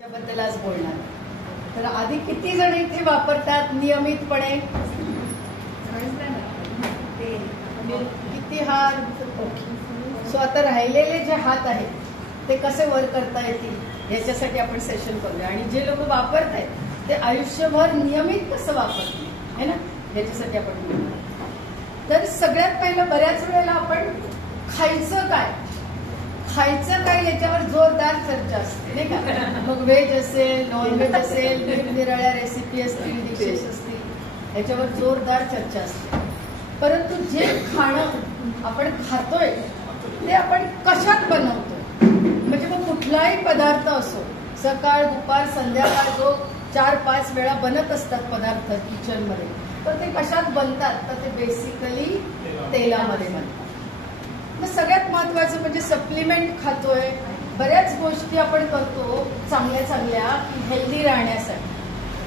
त्याबद्दल आज बोलणार. तर आधी किती जण इथे वापरतात नियमितपणे? किती हात? सो आता राहिलेले जे हात आहेत ते कसे वर करता येतील याच्यासाठी आपण सेशन करूया. आणि जे लोक वापरत आहेत ते आयुष्यभर नियमित कसं वापरतील है ना, याच्यासाठी आपण बोलूया. तर सगळ्यात पहिलं, बऱ्याच वेळेला आपण खायचं काय याच्यावर जोरदार चर्चा असते नाही का. मग व्हेज असेल, नॉन व्हेज असेल, निरनिराळ्या रेसिपी असतील, डिशेस असतील, याच्यावर जोरदार चर्चा असते. परंतु जे खाणं आपण खातोय ते आपण कशात बनवतोय, म्हणजे मग कुठलाही पदार्थ असो, सकाळ दुपार संध्याकाळ जो 4-5 वेळा बनत असतात पदार्थ किचनमध्ये, तर ते कशात बनतात, तर ते बेसिकली तेलामध्ये बनतात. मग सगळ्यात महत्वाचं म्हणजे सप्लिमेंट खातोय, बऱ्याच गोष्टी आपण करतो चांगल्या हेल्दी राहण्यासाठी.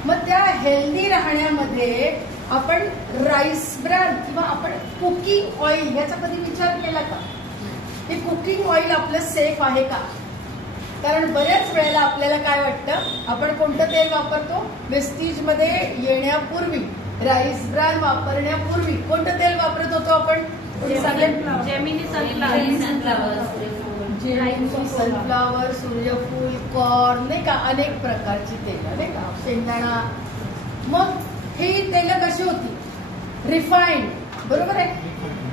मग त्या हेल्दी राहण्यामध्ये आपण राईस ब्रॅन किंवा आपण कुकिंग ऑइल याचा कधी विचार केला का, की कुकिंग ऑइल आपलं सेफ आहे का? कारण बऱ्याच वेळेला आपल्याला काय वाटतं, आपण कोणतं तेल वापरतो, वेस्टीज मध्ये येण्यापूर्वी, राईस ब्रॅन वापरण्यापूर्वी कोणतं तेल वापरत होतो आपण? जेमिनी सनफ्लावर, सूर्यफूल, कॉर्न नाही का, अनेक प्रकारची तेल नाही का, शेंगदाणा. मग ही तेल कशी होती? रिफाईंड, बरोबर आहे.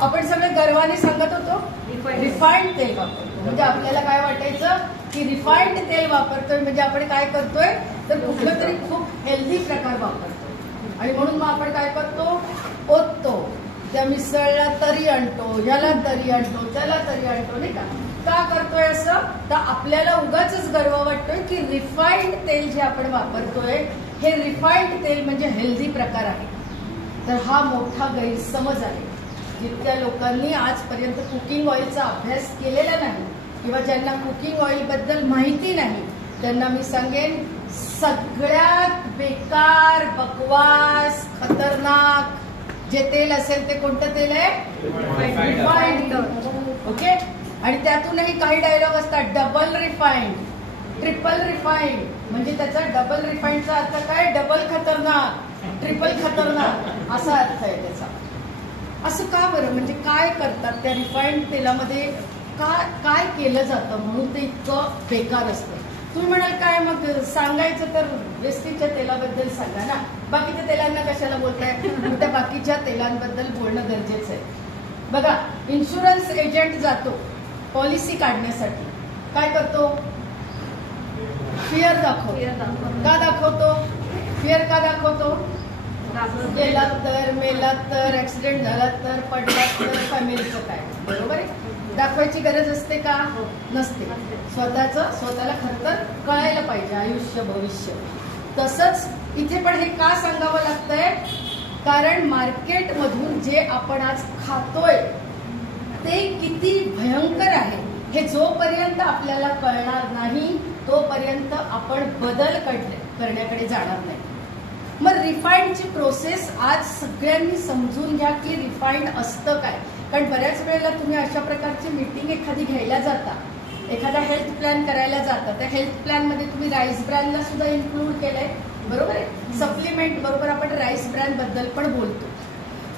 आपण सगळे गर्वाने सांगत होतो रिफाईंड तेल वापरतो. म्हणजे आपल्याला काय वाटायचं की रिफाईंड तेल वापरतोय म्हणजे आपण काय करतोय, तर कुठलं तरी खूप हेल्दी प्रकार वापरतो. आणि म्हणून मग आपण काय करतो, ओततो त्या मिसळला, तरी आणतो, ह्याला तरी आणतो, त्याला तरी आणतो नाही का. का करतोय असं, तर आपल्याला उगाच गर्व वाटतोय की रिफाईंड तेल जे आपण वापरतोय हे रिफाईंड तेल म्हणजे हेल्दी प्रकार आहे. तर हा मोठा गैरसमज आहे. जितक्या लोकांनी आजपर्यंत कुकिंग ऑइलचा अभ्यास केलेला नाही किंवा ज्यांना कुकिंग ऑइल बद्दल माहिती नाही, त्यांना मी सांगेन सगळ्यात बेकार, बकवास, खतरनाक जे तेल असेल ते कोणतं तेल आहे? रिफाईंड. ओके. आणि त्यातूनही काही डायलॉग असतात, डबल रिफाईंड, ट्रिपल रिफाईंड. म्हणजे त्याचा डबल रिफाईंडचा अर्थ काय? डबल खतरनाक, ट्रिपल खतरनाक असा अर्थ आहे त्याचा. असं का बरं, म्हणजे काय करतात त्या रिफाईंड तेलामध्ये, काय केलं जातं म्हणून ते इतकं बेकार असतं? तुम्ही म्हणाल काय मग सांगायचं तर वेस्टीजच्या तेलाबद्दल सांगा ना, बाकीच्या तेलांना कशाला बोलताय? त्या बाकीच्या तेलांबद्दल बोलणं गरजेचं आहे. बघा, इन्शुरन्स एजंट जातो पॉलिसी काढण्यासाठी, काय करतो? फिअर दाखवतो. का दाखवतो? फिअर का दाखवतो? गेलात तर, मेलात तर, ऍक्सिडेंट झाला तर, पडलात तर, फॅमिलीचं काय, बरोबर आहे. दाखवायची गरज असते का? नसते. स्वतःला खरं तर कळायला पाहिजे आयुष्य भविष्य. तसंच इथे पण हे का सांगावं लागतंय, कारण मार्केटमधून जे आपण आज खातोय ते किती भयंकर आहे हे जोपर्यंत आपल्याला कळणार नाही तोपर्यंत आपण बदल करण्याकडे जाणार नाही. मग रिफाईंडची प्रोसेस आज सगळ्यांनी समजून घ्या की रिफाईंड असतं काय. कारण बऱ्याच वेळेला तुम्ही अशा प्रकारची मीटिंग एखादी घ्यायला जाता, एखादा हेल्थ प्लॅन करायला जाता, त्या हेल्थ प्लॅन मध्ये तुम्ही राईस ब्रॅनला सुद्धा इन्क्लूड केलंय, बरोबर आहे. सप्लिमेंट बरोबर आपण राईस ब्रॅन बद्दल पण बोलतो.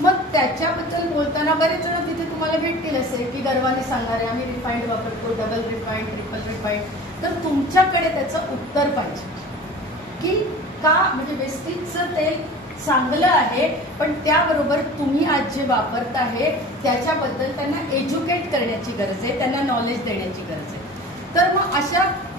मग त्याच्याबद्दल बोलताना बरेच जण तिथे तुम्हाला भेटतील असे की गर्वाने सांगणारे आम्ही रिफाईंड वापरतो, डबल रिफाईंड, ट्रिपल रिफाईंड. तर तुमच्याकडे त्याचं उत्तर पाहिजे की का, म्हणजे वेस्टीजचं तेल चांगलं आहे पण त्याबरोबर तुम्ही आज जे वापरत आहे त्याच्याबद्दल त्यांना एज्युकेट करण्याची गरज आहे, त्यांना नॉलेज देण्याची गरज आहे. तर मग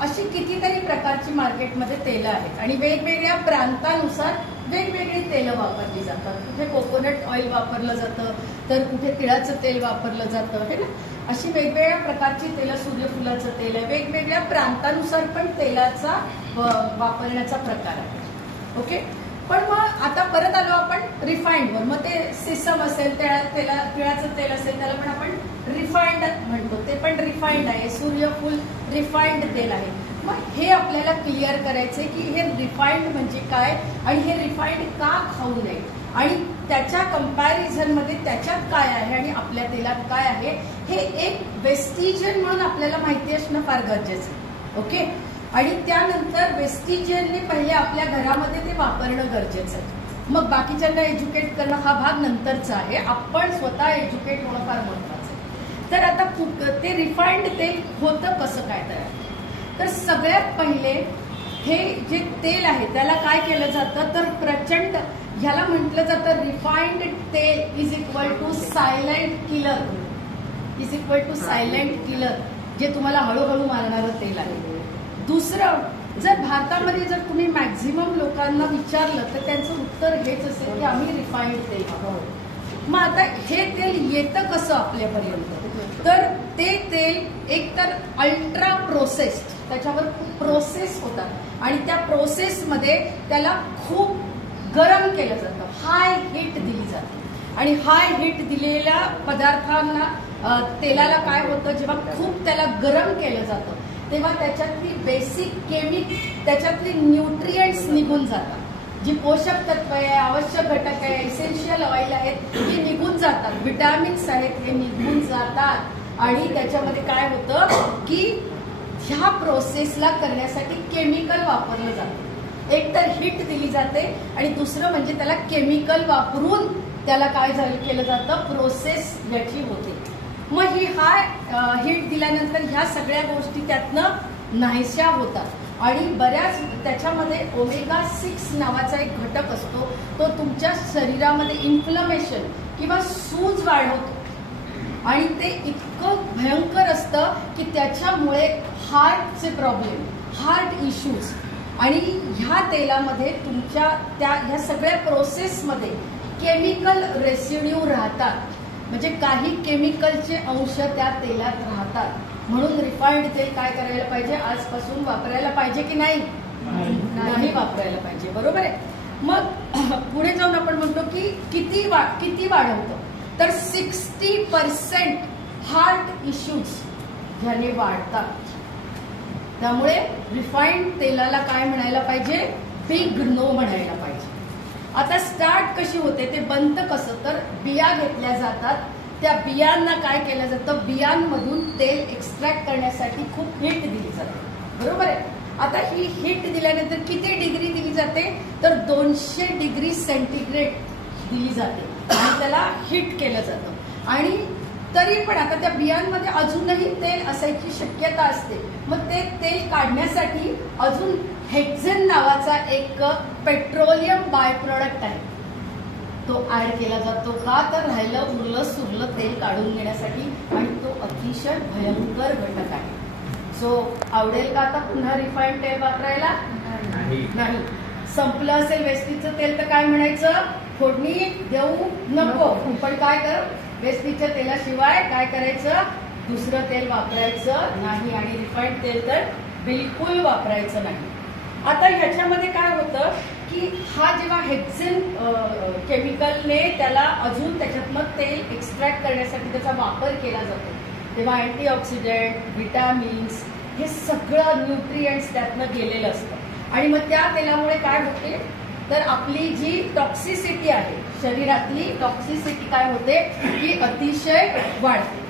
अशी कितीतरी प्रकारची मार्केटमध्ये तेलं आहेत आणि वेगवेगळ्या प्रांतानुसार वेगवेगळी तेलं वापरली जातात. कुठे कोकोनट ऑइल वापरलं जातं, तर कुठे तिळाचं तेल वापरलं जातं, है ना. अशी वेगवेगळ्या प्रकारची तेलं, सूर्यफुलाचं तेल आहे, वेगवेगळ्या प्रांतानुसार पण तेलाचा वापरण्याचा प्रकार आहे. ओके. पण मग आता परत आलो आपण रिफाईंडवर. मग ते सिसम असेल, तिळाचं तेल असेल, त्याला पण आपण रिफाईंड म्हणतो, ते पण रिफाईंड आहे. सूर्यफूल रिफाईंड तेल आहे. मग हे आपल्याला क्लिअर करायचंय की हे रिफाईंड म्हणजे काय आणि हे रिफाईंड का खाऊ नये आणि त्याच्या कंपॅरिझन मध्ये त्याच्यात काय आहे आणि आपल्या तेलात काय आहे हे एक वेस्टीजन म्हणून आपल्याला माहिती असणं फार गरजेचं आहे. ओके. आणि त्यानंतर वेस्टिजियनने पहिले आपल्या घरामध्ये ते वापरणं गरजेचं आहे. मग बाकीच्यांना एज्युकेट करणं हा भाग नंतरचा आहे. आपण स्वतः एज्युकेट होणं फार महत्वाचं आहे. तर आता ते रिफाइंड तेल होतं कसं काय तयार? तर सगळ्यात पहिले हे जे तेल आहे त्याला काय केलं जातं तर प्रचंड ह्याला म्हटलं जातं रिफाइंड तेल is equal to silent killer. Is equal to silent killer, जे तुम्हाला हळूहळू मारणारं तेल आहे. दुसरं, जर भारतामध्ये जर तुम्ही मॅक्झिमम लोकांना विचारलं तर त्यांचं उत्तर हेच असेल की आम्ही रिफाइंड तेल वापरतो. मग आता हे तेल येतं कसं आपल्यापर्यंत? तर ते तेल एक तर अल्ट्रा प्रोसेस्ड, त्याच्यावर प्रोसेस होतात आणि त्या प्रोसेसमध्ये त्याला खूप गरम केलं जातं, हाय हीट दिली जाते. आणि हाय हीट दिलेल्या पदार्थांना तेलाला काय होतं, जेव्हा खूप त्याला गरम केलं जातं तेव्हा त्याच्यातली बेसिक त्याच्यातली न्यूट्रिएंट्स निघून जातात. जी पोषक तत्व आहे, आवश्यक घटक आहे, इसेन्शियल ऑइल आहेत हे निघून जातात, विटॅमिन्स आहेत हे निघून जातात. आणि त्याच्यामध्ये काय होतं की ह्या प्रोसेसला करण्यासाठी केमिकल वापरलं जातं. एक तर हीट दिली जाते आणि दुसरं म्हणजे त्याला केमिकल वापरून त्याला काय केलं जातं, प्रोसेस याची होते. मग ही हाय हीट दिल्यानंतर ह्या सगळ्या गोष्टी त्यातनं नाहीशा होतात. आणि बऱ्याच त्याच्यामध्ये ओमेगा 6 नावाचा एक घटक असतो, तो तुमच्या शरीरामध्ये इन्फ्लमेशन किंवा सूज वाढवतो. आणि ते इतकं भयंकर असतं की त्याच्यामुळे हार्टचे प्रॉब्लेम, हार्ट इश्यूज आणि ह्या तेलामध्ये तुमच्या ह्या सगळ्या प्रोसेसमध्ये केमिकल रेसिड्यू राहतात. म्हणजे काही केमिकलचे अंश त्या तेलात राहतात. म्हणून रिफाइंड तेल काय करायला पाहिजे, आजपासून वापरायला पाहिजे की नाही? नाही वापरायला पाहिजे, बरोबर आहे. मग पुढे जाऊन आपण म्हणतो की किती वाढवतं, तर 60% हार्ट इश्यूज ह्याने वाढतात. त्यामुळे रिफाइंड तेलाला काय म्हणायला पाहिजे, बिग नो म्हणायला पाहिजे. आता स्टार्ट कशी होते, ते बनतं कसं, तर बिया घेतल्या जातात. त्या बियांना काय केलं जातं, बियांमधून तेल एक्स्ट्रॅक्ट करण्यासाठी खूप हीट दिली जाते, बरोबर आहे. आता ही हीट दिल्यानंतर किती डिग्री दिली जाते, तर 200 डिग्री सेंटीग्रेड दिली जाते आणि त्याला हीट केलं जातं. आणि तरी पण आता त्या बियांमध्ये अजूनही तेल असायची शक्यता असते. मग ते तेल काढण्यासाठी अजून हेक्झेन नावाचा एक पेट्रोलियम बाय प्रोडक्ट आहे, तो ऍड केला जातो. का तर राहिलं उरलं सुरलं तेल काढून घेण्यासाठी. आणि तो अतिशय भयंकर घटक आहे. सो आवडेल का आता पुन्हा रिफाइंड तेल वापरायला? नाही. संपलं असेल वेस्टीजचं तेल तर काय म्हणायचं, फोडणी देऊ नको. पण काय कर, वेस्टीजच्या तेलाशिवाय काय करायचं, दुसरं तेल वापरायचं नाही. आणि रिफाइंड तेल तर बिलकुल वापरायचं नाही. आता ह्याच्यामध्ये काय होतं की हा जेव्हा हेक्झेन केमिकलने त्याला अजून त्याच्यातनं तेल एक्स्ट्रॅक्ट करण्यासाठी त्याचा वापर केला जातो, तेव्हा अँटीऑक्सिडंट, विटॅमिन्स हे सगळं न्यूट्रिएंट्स त्यातनं गेलेलं असतं. आणि मग त्या तेलामुळे काय होते, तर आपली जी टॉक्सिसिटी आहे, शरीरातली टॉक्सिसिटी काय होते की अतिशय वाढते.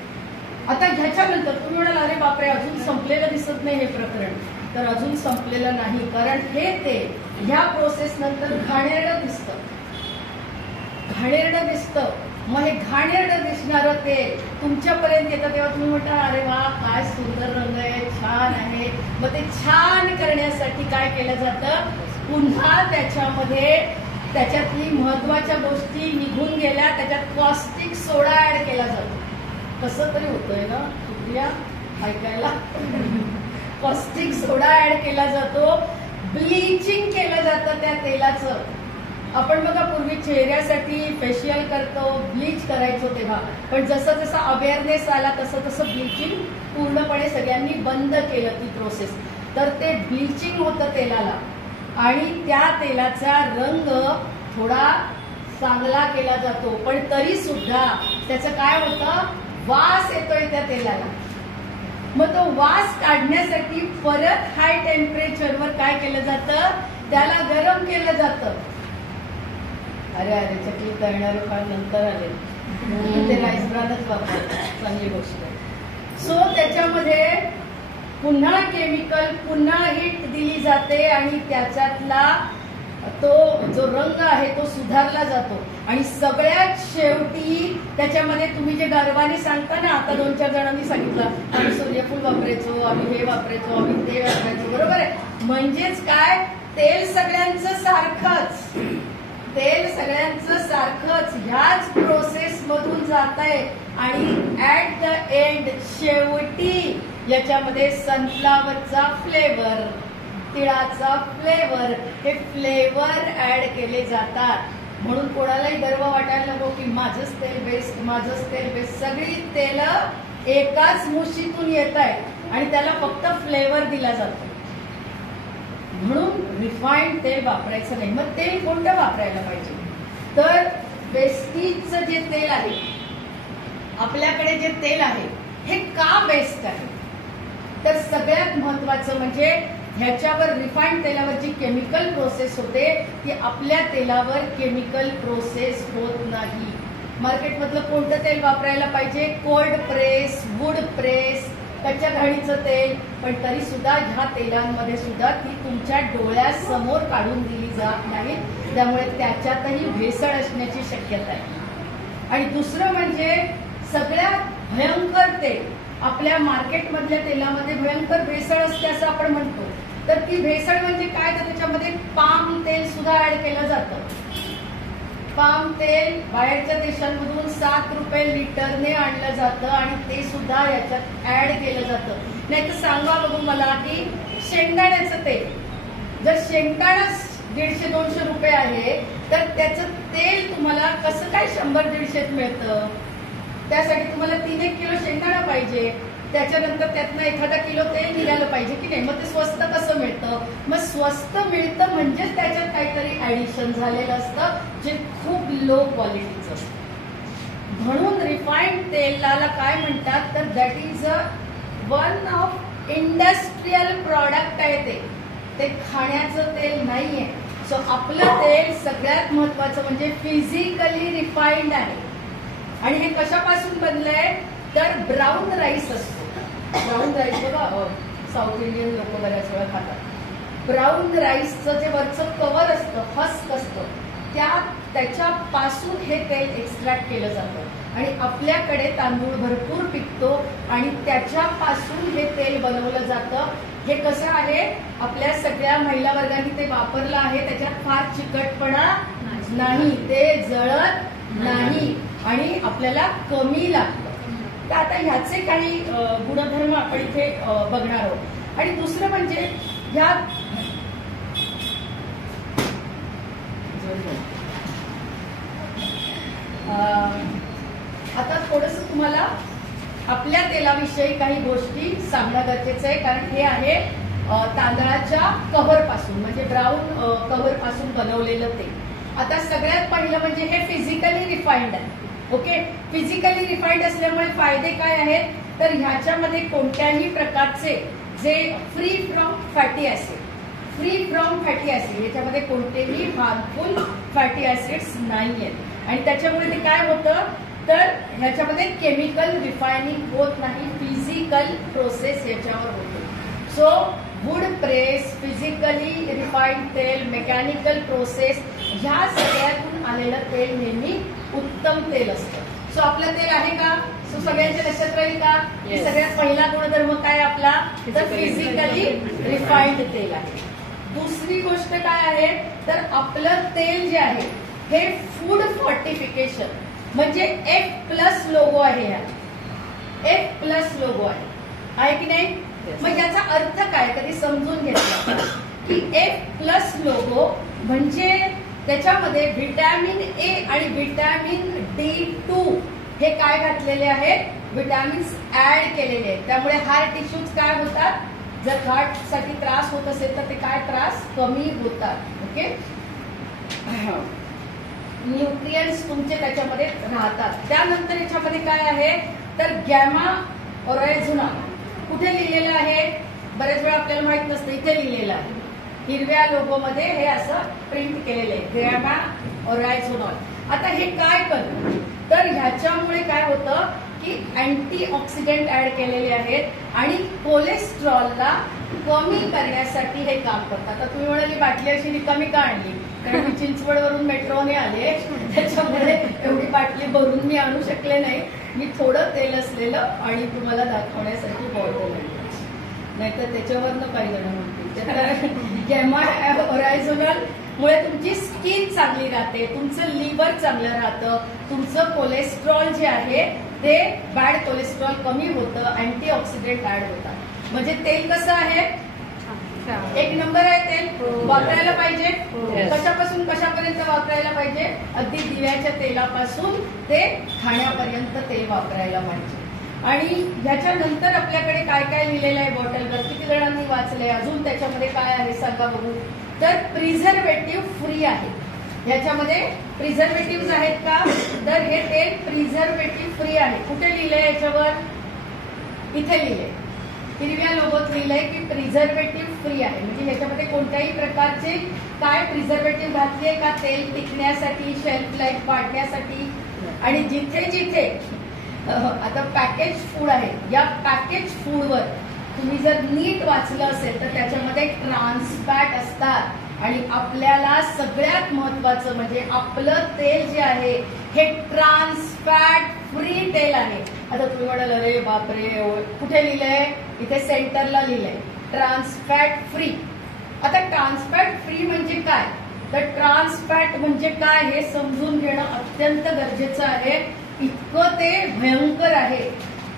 आता ह्याच्यानंतर तुम्ही म्हणाल अरे बापरे अजून संपलेलं दिसत नाही हे प्रकरण, तर अजून संपलेलं नाही. कारण हे तेल ह्या प्रोसेस नंतर घाणेरडं दिसतं. मग हे घाणेरडं दिसणारं तेल तुमच्यापर्यंत येतं तेव्हा तुम्ही म्हणता अरे वा काय सुंदर रंग आहे, छान आहे. मग ते छान करण्यासाठी काय केलं जातं, पुन्हा त्याच्यामध्ये त्याच्यातली महत्वाच्या गोष्टी निघून गेल्या, त्याच्यात कॉस्टिक सोडा ऍड केला जातो. कसं तरी होतंय ना सुप्रिया ऐकायला. कॉस्टिक सोडा ऍड केला जातो, ब्लिचिंग केलं जातं त्या तेलाचं. आपण बघा पूर्वी चेहऱ्यासाठी फेशियल करतो, ब्लीच करायचो तेव्हा, पण जसं जसं अवेअरनेस आला तसं तसं ब्लिचिंग पूर्णपणे सगळ्यांनी बंद केलं ती प्रोसेस. तर ते ब्लिचिंग होतं तेलाला आणि त्या तेलाचा रंग थोडा चांगला केला जातो. पण तरी सुद्धा त्याचं काय होतं, वास येतोय त्या तेलाला. मग तो वास काढण्यासाठी परत हाय टेम्परेचरवर काय केलं जातं, त्याला गरम केलं जातं. अरे चकली तळणारे फार नंतर आले, ते राईस ब्रानच वापरतात, चांगली गोष्ट. सो त्याच्यामध्ये पुन्हा केमिकल पुन्हा हीट दिली जाते आणि त्याच्यातला तो जो रंग आहे तो सुधारला जातो आणि सगळ्यात शेवटी त्याच्यामध्ये तुम्ही जे गर्वाने सांगता ना, आता 2-4 जणांनी सांगितलं आम्ही सूर्यफूल वापरायचो, आम्ही हे वापरायचो, आम्ही ते वापरायचो, बरोबर आहे. म्हणजेच काय, तेल सगळ्यांचं सारखंच, तेल सगळ्यांचं सारखंच ह्याच प्रोसेस मधून जात आहे आणि ऍट द एंड शेवटी याच्यामध्ये सनफ्लावरचा फ्लेवर, तिळाचा फ्लेवर, हे फ्लेवर ऍड केले जातात. म्हणून कोणालाही गर्व वाटायला नको की माझंच तेल बेस्ट, माझंच तेल बेस्ट. सगळी तेल एकाच मुशीतून येत आहेत आणि त्याला फक्त फ्लेवर दिला जातो. म्हणून रिफाईंड तेल वापरायचं नाही. मग तेल कोणतं वापरायला पाहिजे, तर वेस्टीजचं जे तेल आहे, आपल्याकडे जे तेल आहे हे का बेस्ट आहे, तर सगळ्यात महत्वाचं म्हणजे ह्याच्यावर रिफाईंड तेलावर जी केमिकल प्रोसेस होते ती आपल्या तेलावर केमिकल प्रोसेस होत नाही. मार्केटमधलं कोणतं तेल वापरायला पाहिजे, कोल्ड प्रेस, वूड प्रेस, कच्च्या घाणीचं तेल, पण तरी सुद्धा ह्या तेलांमध्ये सुद्धा ती तुमच्या डोळ्यासमोर काढून दिली जात नाही, त्यामुळे त्याच्यातही भेसळ असण्याची शक्यता आहे. आणि दुसरं म्हणजे सगळ्यात भयंकर तेल, आपल्या मार्केटमधल्या तेलामध्ये भयंकर भेसळ असते असं आपण म्हणतो. तर ती भेसळ म्हणजे काय, तर त्याच्यामध्ये पाम तेल सुद्धा ऍड केलं जातं. पाम तेल बाहेरच्या देशांमधून 7 रुपये लिटरने आणलं जातं आणि ते सुद्धा याच्यात ऍड केलं जातं. नाही तर सांगा बघून मला की शेंगदाण्याचं तेल, जर शेंगदाणा 150-200 रुपये आहे तर त्याचं तेल तुम्हाला कसं काय 100-150 मिळतं. त्यासाठी तुम्हाला 3-1 किलो शेंगदाणा पाहिजे, त्याच्यानंतर त्यातनं एखादा किलो तेल निघालं पाहिजे की नाही. मग ते स्वस्त कसं मिळतं, मग स्वस्त मिळतं म्हणजेच त्याच्यात काहीतरी ऍडिशन झालेलं असतं जे खूप लो क्वालिटीचं असतं. म्हणून रिफाईंड तेलाला काय म्हणतात, तर that is one of industrial product आहे. ते खाण्याचं तेल नाहीये. सो आपलं तेल सगळ्यात महत्वाचं म्हणजे फिजिकली रिफाईंड आहे. आणि हे कशापासून बनलंय, तर ब्राऊन राईस असतो. ब्राऊन राईस बघा साऊथ इंडियन लोक बऱ्याच वेळा खातात. ब्राऊन राईसचं जे वरचं कव्हर असतं, हस्क असतं, त्याच्यापासून हे तेल एक्स्ट्रॅक्ट केलं जातं आणि आपल्याकडे तांदूळ भरपूर पिकतो आणि त्याच्यापासून हे तेल बनवलं जातं. हे कसं आहे, आपल्या सगळ्या महिला वर्गांनी ते वापरलं आहे. त्याच्यात फार चिकटपणा नाही, ते जळत नाही आणि आपल्याला कमी लागतं. तर आता ह्याचे काही गुणधर्म आपण इथे बघणार आहोत. आणि दुसरं म्हणजे ह्या आता थोडस तुम्हाला आपल्या तेलाविषयी काही गोष्टी सांगणं गरजेचं आहे, कारण हे आहे तांदळाच्या कव्हर पासून, म्हणजे ब्राऊन कव्हर पासून बनवलेलं तेल. आता सगळ्यात पहिलं म्हणजे हे फिजिकली रिफाईंड आहे. ओके, फिजिकली रिफाईंड असल्यामुळे फायदे काय आहेत, तर ह्याच्यामध्ये कोणत्याही प्रकारचे जे फ्री फ्रॉम फॅटी ऍसिड, याच्यामध्ये कोणतेही हार्मफुल फॅटी ऍसिड्स नाहीयेत आणि त्याच्यामुळे ते काय होतं, तर ह्याच्यामध्ये केमिकल रिफायनिंग होत नाही, फिजिकल प्रोसेस याच्यावर होतो. So wood press, physically refined तेल, मेकॅनिकल प्रोसेस, ह्या सगळ्यातून आलेलं तेल नेहमी उत्तम तेल असतं. सो आपलं तेल आहे का, सो सगळ्यांच्या लक्षात राहील का, सगळ्यात पहिला गुणधर्म काय आपला, तर फिजिकली रिफाईंड तेल आहे. दुसरी गोष्ट काय आहे, तर आपलं तेल जे आहे हे फूड फॉर्टिफिकेशन, म्हणजे F+ लोगो आहे, ह्या F+ लोगो आहे की नाही. मग याचा अर्थ काय, कधी समजून घेतला की F+ लोगो म्हणजे त्याच्यामध्ये व्हिटॅमिन ए आणि व्हिटॅमिन D2 हे काय घातलेले आहेत, व्हिटॅमिन्स ऍड केलेले आहेत. त्यामुळे हार्ट इश्यूज काय होतात, जर हार्ट साठी त्रास होत असेल तर ते काय त्रास कमी होतात. ओके, न्यूट्रिएंट्स तुमचे त्याच्यामध्ये राहतात. त्यानंतर याच्यामध्ये काय आहे, तर गॅमा ओरायझोनॉल कुठे लिहिलेलं आहे, बरेच वेळा आपल्याला माहित नसतं, इथे लिहिलेलं आहे हिरव्या लोगो मध्ये, हे असं प्रिंट केलेलं आहे, गॅमा ओरायझोनॉल. आता हे काय करतं, तर ह्याच्यामुळे काय होतं की अँटीऑक्सिडंट ऍड केलेले आहेत आणि कोलेस्ट्रॉलला कमी करण्यासाठी हे काम करतात. आता तुम्ही म्हणाली बाटली अशी रिकामी का आणली? कारण मी चिंचवडवरून मेट्रोने आले, त्याच्यामुळे एवढी बाटली भरून मी आणू शकले नाही. मी थोडं तेल असलेलं आणि तुम्हाला दाखवण्यासाठी बॉटल आणली, नाहीतर त्याच्यावरनं काही जण म्हणतील. गॅमा ओरायझोनल मुळे तुमची स्किन चांगली राहते, तुमचं लिव्हर चांगलं राहतं, तुमचं कोलेस्ट्रॉल जे आहे ते बॅड कोलेस्ट्रॉल कमी होतं, अँटीऑक्सिडंट ऍड होतात. म्हणजे तेल कसं आहे? एक नंबर आहे तेल. वापरायला पाहिजे. कशापासून कशापर्यंत वापरायला पाहिजे? अगदी दिव्याच्या तेलापासून ते खाण्यापर्यंत तेल वापरायला पाहिजे. आणि ह्याच्यानंतर आपल्याकडे काय काय लिहिलेलं आहे बॉटलवर? किती जणांनी वाचलंय? अजून त्याच्यामध्ये काय आहे सांगा बघू. तर प्रिझर्वेटिव्ह फ्री आहे. ह्याच्यामध्ये प्रिझर्वेटिव्ह आहेत का? तर हे तेल प्रिझर्वेटिव्ह फ्री आहे. कुठे लिहिलंय याच्यावर? इथे लिहिलंय, हिरव्या लोगोत लिहिलंय की प्रिझर्वेटिव्ह फ्री आहे. म्हणजे ह्याच्यामध्ये कोणत्याही प्रकारचे काय प्रिझर्वेटिव्ह घातले का? तेल टिकण्यासाठी, शेल्फ लाईफ वाढण्यासाठी. आणि जिथे जिथे आता पॅकेज फूड आहे, या पॅकेज फूडवर तुम्ही जर नीट वाचलं असेल तर त्याच्यामध्ये ट्रान्स फॅट असतात. आणि आपल्याला सगळ्यात महत्वाचं म्हणजे आपलं तेल जे आहे हे ट्रान्स फॅट फ्री तेल आहे. आता तुम्ही म्हणाल अरे बापरे, कुठे लिहिलंय? इथे सेंटरला लिहिलंय ट्रान्स फॅट फ्री. आता ट्रान्स फॅट फ्री म्हणजे काय? तर ट्रान्स फॅट म्हणजे काय हे समजून घेणं अत्यंत गरजेचं आहे. इतकं ते भयंकर आहे.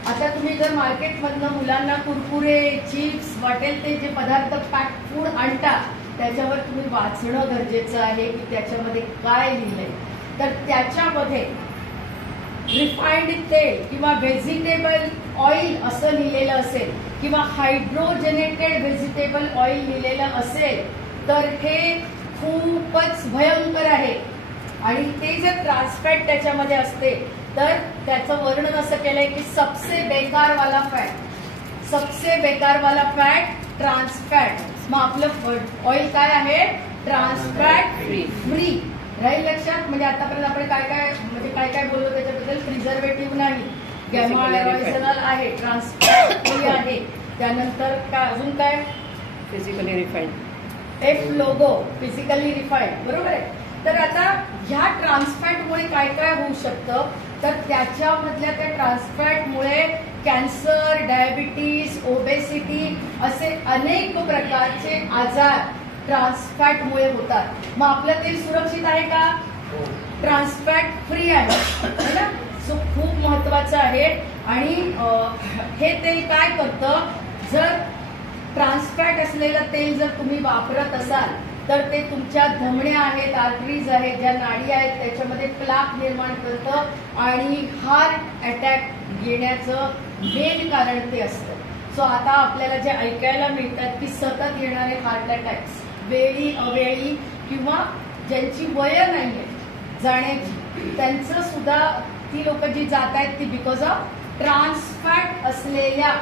आता तुम्ही जर मार्केटमधनं मुलांना कुरकुरे, चिप्स, वाटेल ते जे पदार्थ पॅक फूड आणता त्याच्यावर तुम्ही वाचणं गरजेचं आहे की त्याच्यामध्ये काय लिहिलंय. तर त्याच्यामध्ये रिफाइंड तेल किंवा व्हेजिटेबल ऑइल असं लिहिलेलं असेल किंवा हायड्रोजनेटेड व्हेजिटेबल ऑइल लिहिलेलं असेल तर हे खूपच भयंकर आहे. आणि ते जर ट्रान्सफॅट त्याच्यामध्ये असते तर त्याचं वर्णन असं केलंय की सबसे बेकार वाला फॅट, सबसे बेकार वाला फॅट ट्रान्सफॅट. मग आपलं ऑइल काय आहे? Trans fat free. राहील लक्षात? म्हणजे आतापर्यंत आपण काय काय म्हणजे काय काय बोललो त्याच्याबद्दल? प्रिझर्वेटिव्ह नाही, गॅमा ओरायझोनल आहे, ट्रान्सफॅट फ्री आहे. त्यानंतर काय अजून काय? Physically refined, F logo, physically refined. बरोबर आहे. तर आता ह्या ट्रान्सफॅटमुळे काय काय होऊ शकतं? तर त्याच्यामधल्या त्या ट्रान्सफॅटमुळे कॅन्सर, डायबिटीज, ओबेसिटी असे अनेक प्रकारचे आजार ट्रान्सफॅटमुळे होतात. मग आपलं तेल सुरक्षित आहे का? ट्रान्सफॅट फ्री आहे ना. सो खूप महत्वाचं आहे. आणि हे तेल काय करतं? जर ट्रान्सफॅट असलेलं तेल जर तुम्ही वापरत असाल तर ते तुमच्या धमण्या आहेत, आर्टरीज आहेत, ज्या नाडी आहेत त्याच्यामध्ये प्लाक निर्माण करतं आणि हार्ट अटॅक येण्याचं मेन कारण ते असतं. सो आता आपल्याला जे ऐकायला मिळतात की सतत येणारे हार्ट अटॅक्स वेळी अवेळी किंवा ज्यांची वय नाहीये जाण्याची, त्यांचं सुद्धा ती लोक जी जात आहेत ती बिकॉज ऑफ ट्रान्सफॅट असलेल्या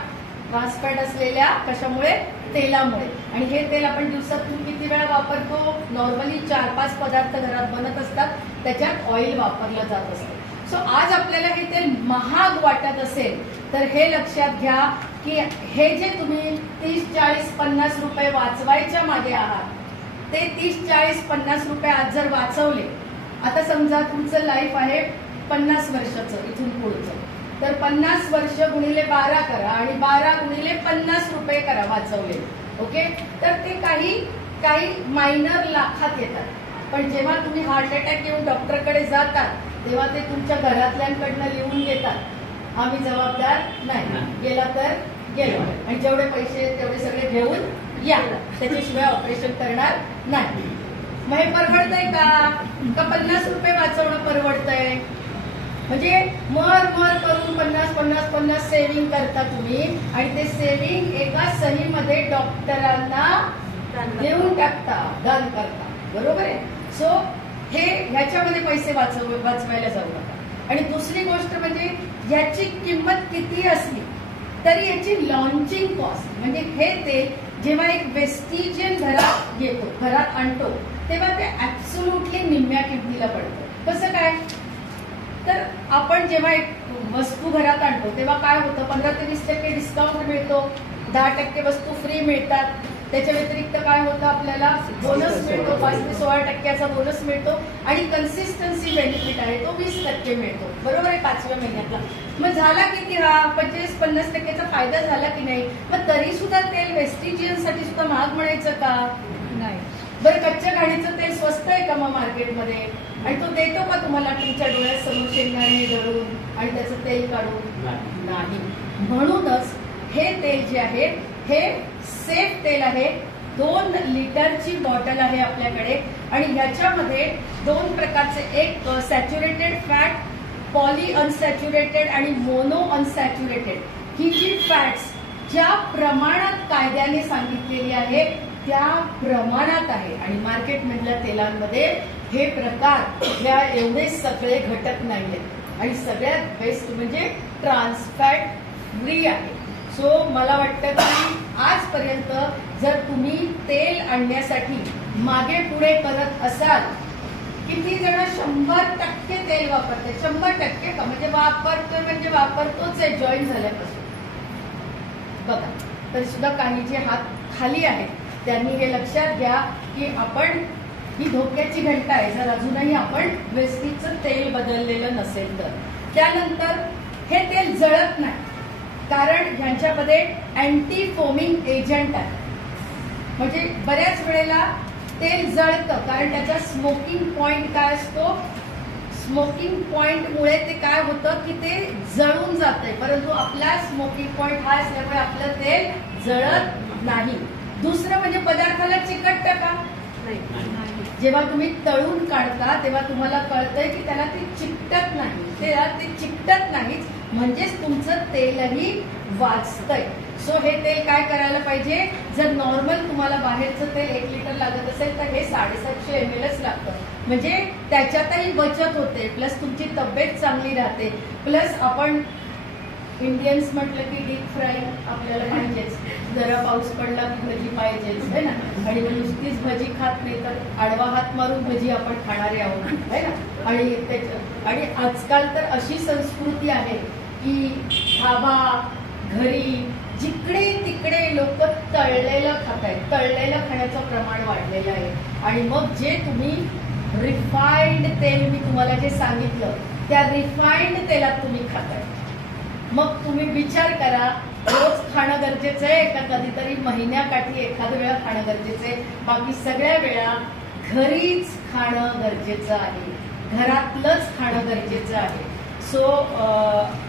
कशामुळे? तेलामुळे. आणि हे तेल आपण दिवसातून किती वेळा वापरतो? नॉर्मली 4-5 पदार्थ घरात बनत असतात, त्याच्यात ऑइल वापरलं जात असतं. सो आज आपल्याला हे तेल महाग वाटत असेल तर हे लक्षात घ्या की हे जे तुम्ही 30, 40, 50 रुपये वाचवायच्या मागे आहात, ते 30, 40, 50 रुपये आज जर वाचवले, आता समजा तुमचं लाईफ आहे 50 वर्षाचं इथून पुढचं, तर 50 वर्ष गुणिले 12 करा आणि 12 गुणिले 50 रुपये करा वाचवले. ओके. तर ते काही मायनर लाखात येतात. पण जेव्हा तुम्ही हार्ट अटॅक येऊन डॉक्टरकडे जातात तेव्हा ते तुमच्या घरातल्यांकडनं लिहून घेतात, आम्ही जबाबदार नाही, गेला तर गेलो आणि जेवढे पैसे तेवढे सगळे घेऊन या, त्याच्याशिवाय ऑपरेशन करणार नाही. मग हे परवडतंय का? 50 रुपये वाचवणं परवडतंय? म्हणजे मर करून 50 सेव्हिंग करता तुम्ही आणि ते सेव्हिंग एका सहीमध्ये डॉक्टरांना देऊन टाकता, दान करता. बरोबर आहे. सो हे ह्याच्यामध्ये पैसे वाचवायला जाऊ नका. आणि दुसरी गोष्ट म्हणजे याची किंमत किती असली तरी याची लॉन्चिंग कॉस्ट, म्हणजे हे तेल जेव्हा एक वेस्टिजियन घरात आणतो तेव्हा ते ऍब्सोल्युटली निम्म्या किमतीला पडतं. कसं काय? तर आपण जेव्हा एक वस्तू घरात आणतो तेव्हा काय होतं, 15 ते 20% डिस्काउंट मिळतो, 10% वस्तू फ्री मिळतात. त्याच्या व्यतिरिक्त काय होतं, आपल्याला बोनस मिळतो, 5 ते 16% बोनस मिळतो आणि कन्सिस्टन्सी बेनिफिट आहे तो 20% मिळतो. बरोबर आहे, 5व्या महिन्यातला. मग झाला किती हा 25-50% फायदा झाला की नाही? मग तरी सुद्धा तेल वेस्टिजियन साठी सुद्धा महाग म्हणायचं का? नाही. बरं, कच्च्या घाणीचं तेल स्वस्त आहे का मग मार्केटमध्ये? आणि तो देतो का तुम्हाला तुमच्या डोळ्यासमोर शेंगदाणे दळून आणि त्याचं तेल काढून? नाही. म्हणूनच हे तेल जे आहे हे सेफ तेल आहे. 2 लिटरची बॉटल आहे आपल्याकडे आणि ह्याच्यामध्ये 2 प्रकारचे, एक सॅच्युरेटेड फॅट, पॉली अनसॅच्युरेटेड आणि मोनो अनसॅच्युरेटेड. ही जी फॅट्स ज्या प्रमाणात कायद्याने सांगितलेली आहे त्या प्रमाणात आहे आणि मार्केटमधल्या तेलांमध्ये हे प्रकार ह्या एवढे सगळे घटक नाहीयेत आणि सगळ्यात बेस्ट म्हणजे ट्रान्सफॅट फ्री आहे. सो मला वाटतं की आजपर्यंत जर तुम्ही तेल आणण्यासाठी मागे पुढे करत असाल, किती जण 100% तेल वापरते? 100% का? म्हणजे वापरतोय म्हणजे वापरतोच आहे जॉईन झाल्यापासून. बघा, तरी सुद्धा काही जे हात खाली आहेत त्यांनी हे लक्षात घ्या की आपण ही धोक्याची घंटा आहे जर अजूनही आपण वेस्टीजचं तेल बदललेलं नसेल तर. त्यानंतर हे तेल जळत नाही कारण ह्यांच्यामध्ये अँटी फोमिंग एजंट आहे. म्हणजे बऱ्याच वेळेला तेल जळतं कारण त्याचा स्मोकिंग पॉइंट काय असतो, स्मोकिंग पॉइंट मुळे ते काय होतं की ते जळून जाते, परंतु आपला स्मोकिंग पॉइंट हा असल्यामुळे आपलं तेल जळत नाही. दुसरं म्हणजे पदार्थाला चिकटतं का? नाही. जेव्हा तुम्ही तळून काढता तेव्हा तुम्हाला कळतंय की त्याला ते चिकटत नाही, त्याला ते चिकटत नाहीच, म्हणजेच तुमचं तेलही वाचतंय. सो हे तेल काय करायला पाहिजे, जर नॉर्मल तुम्हाला बाहेरचं तेल 1 लिटर लागत असेल तर हे 750 ml लागतं. म्हणजे त्याच्यातही बचत होते, प्लस तुमची तब्येत चांगली राहते, प्लस आपण इंडियन्स म्हटलं की डीप फ्राय आपल्याला पाहिजेच, जरा पाऊस पडला की भजी पाहिजेच है ना. आणि नुसतीच भजी खात नाही तर आडवा हात मारून भजी आपण खाणारे आहोत है ना. आणि आजकाल तर अशी संस्कृती आहे की ढाबा, घरी जिकडे तिकडे लोक तळलेलं खात आहेत, तळलेलं खाण्याचं प्रमाण वाढलेलं आहे. आणि मग जे तुम्ही रिफाईंड तेल मी तुम्हाला जे सांगितलं त्या रिफाईंड तेलात तुम्ही खाताय, मग तुम्ही विचार करा रोज खाणं गरजेचं आहे का कधीतरी महिन्याकाठी एखाद्या वेळा खाणं गरजेचं आहे? बाकी सगळ्या वेळा घरीच खाणं गरजेचं आहे, घरातलंच खाणं गरजेचं आहे. सो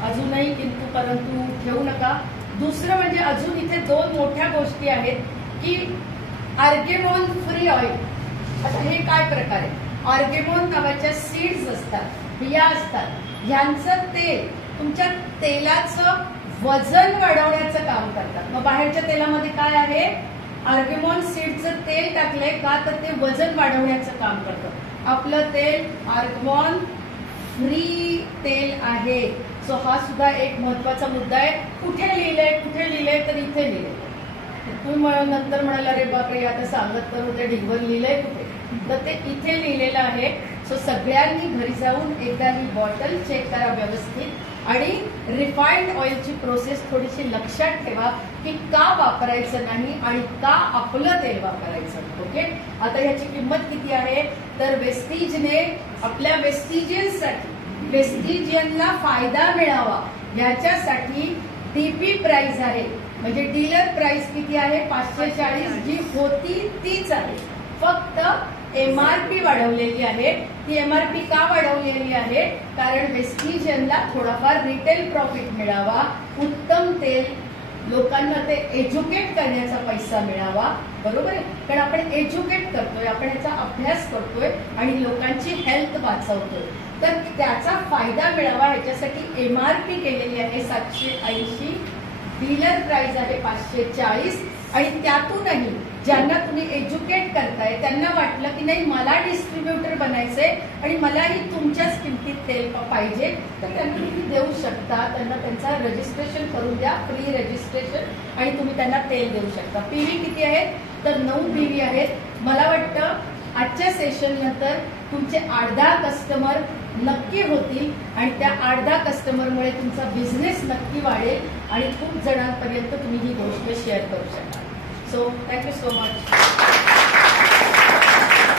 अजूनही किंतु परंतु ठेवू नका. दुसरं म्हणजे अजून इथे 2 मोठ्या गोष्टी आहेत की आर्गेमॉन फ्री ऑइल. आता हे काय प्रकार आहे? आर्गेमॉन नावाच्या सीड्स असतात, बिया असतात, ह्यांचं तेल तुमच्या तेलाचं वजन वाढवण्याचं काम करतात. मग बाहेरच्या तेलामध्ये काय आहे, आर्गेमॉन सीडचं तेल टाकलंय का तर ते वजन वाढवण्याचं काम करतं. आपलं तेल आर्गेमॉन फ्री तेल आहे. सो हा सुद्धा एक महत्वाचा मुद्दा आहे. कुठे लिहिलंय तर इथे लिहिलंय. तुम्ही नंतर म्हणाल अरे बापरे आता सांगत तर होते ढिगभर लिहिलंय कुठे, तर ते इथे लिहिलेलं आहे. सो सगळ्यांनी घरी जाऊन एकदा ही बॉटल चेक करा व्यवस्थित आणि रिफाईंड ऑइलची प्रोसेस थोडीशी लक्षात ठेवा की का वापरायचं नाही आणि का आपलं तेल वापरायचं. ओके, आता ह्याची किंमत किती आहे तर वेस्टिजने आपल्या वेस्टिजियन्ससाठी, वेस्टिजियनला फायदा मिळावा याच्यासाठी डीपी प्राइस आहे, म्हणजे डीलर प्राइस किती आहे 540, जी होती तीच आहे, फक्त MRP वाढवलेली आहे. ती MRP का वाढवलेली आहे कारण वेस्टिजियनला थोडाफार रिटेल प्रॉफिट मिळावा, उत्तम तेल लोकांना ते एज्युकेट करण्याचा पैसा मिळावा. बरोबर आहे, कारण आपण एज्युकेट करतोय, आपण याचा अभ्यास करतोय आणि लोकांची हेल्थ वाचवतोय, तर त्याचा फायदा मिळावा ह्याच्यासाठी MRP केलेली आहे 780, डीलर प्राइस आहे 540. आणि त्यातूनही ज्यांना तुम्ही एज्युकेट करताय त्यांना वाटलं की नाही मला डिस्ट्रीब्युटर बनायचंय आणि मलाही तुमच्याच किमतीत तेल पाहिजे, तर त्यांना तुम्ही देऊ शकता. त्यांना त्यांचा रजिस्ट्रेशन करून द्या, फ्री रजिस्ट्रेशन, आणि तुम्ही त्यांना तेल देऊ शकता. PV किती आहेत तर 9 PV आहेत. मला वाटतं आजच्या सेशन नंतर तुमचे 8-10 कस्टमर नक्की होतील आणि त्या 8-10 कस्टमरमुळे तुमचा बिझनेस नक्की वाढेल आणि खूप जणांपर्यंत तुम्ही ही गोष्ट शेअर करू शकाल. So thank you so much.